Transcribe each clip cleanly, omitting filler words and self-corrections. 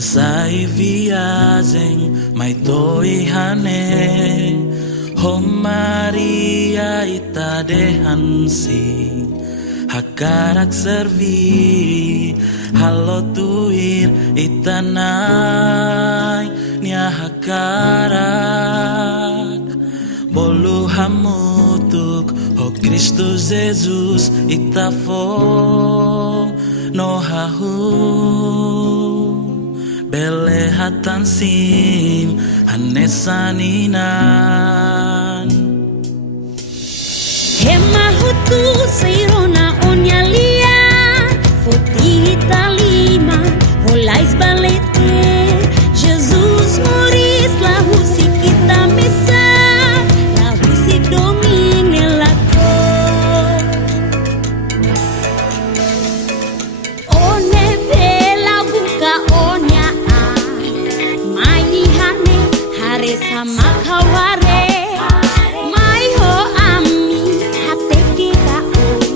Kasai viagem, mai toi hane Ho Maria ita dehansi Hakarak servi Halo tuir itanai Nia hakarak Bolu hamutuk Ho Kristus Jesus ita fo No hahu Bele hatan sim hanesaninan Hema hutu seirona onyalia Foti talima Rolais balete Jesus moris la husi kita mesa La husi domine la One bela buka onya Hare sama kaware mai ho ami hate kita oi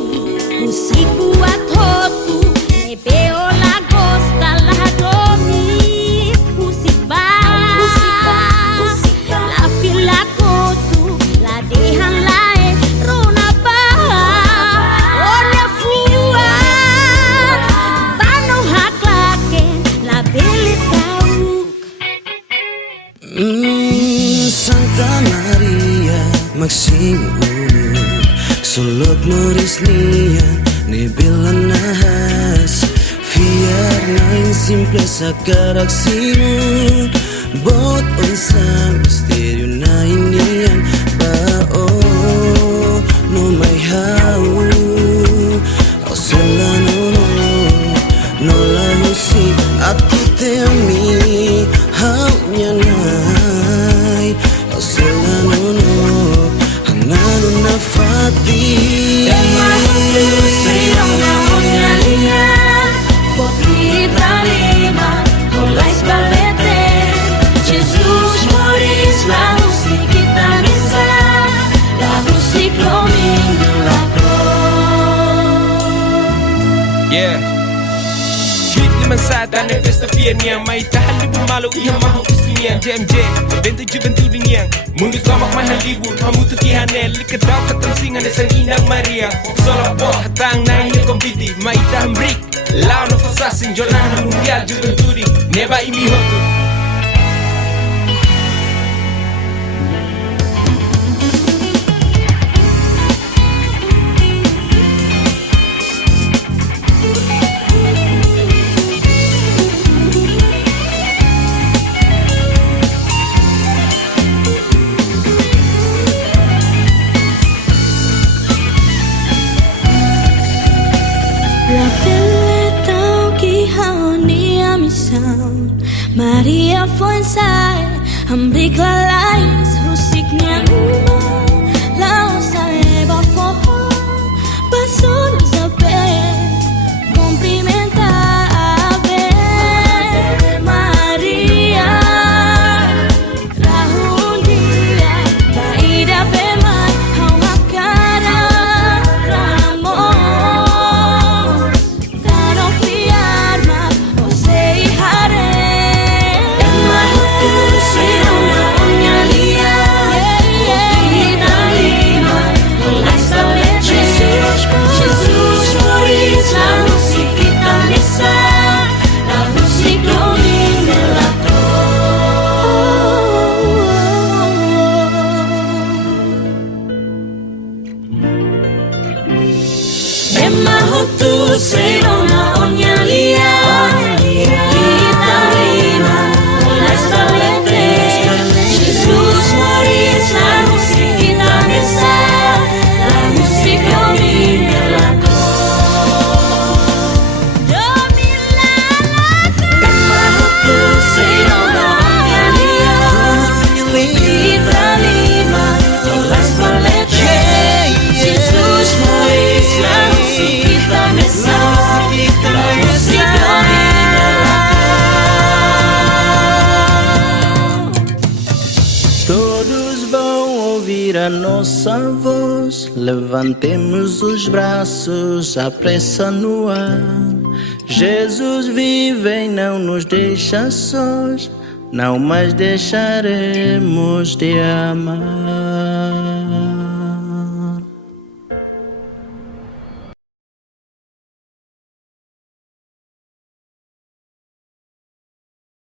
musiku atotu nebe ola gosta la domi musiba la fila kotu la dehan lae rona ba ona fua bano haklake la belita Santa Maria Maxim Sulot moris nia Nebilan nahas Fiar nain simple sakarak simu Bot onsa misterio nain nian Bao no may hau Au sela no la husi Atu temi hau nyanai Au sela no hanano na fati Jesus moris la husi kita misa La husi domingo la Yeah. Tweet liman sada na festa fiyan may tahali bumalo iya maho istiyan JMJ bento juventud niyan mundo tamak mahalibu hamutu kihane likadaw katamsingan isang inang Maria solo po hatang na ini konfiti may tahambrik lao no fasasin jolan mundial juventudi neba imihoku La bellezza que haonia missão Maria foi ensai Amrik la lais Husiknya uma Lao saeba forro Passou saber Cumprimentar Ave Maria Rahun dia Baida bemai Hau hakara Ramos Tu serona onyalia kita lima mulai salete Jesus moris la musik kita mesa la musik domina la domina la tu serona onyalia kita lima mulai salete Jesus moris la musik Todos vão ouvir a nossa voz. Levantemos os braços, a pressa no ar. Jesus vive e não nos deixa sós, não mais deixaremos de amar.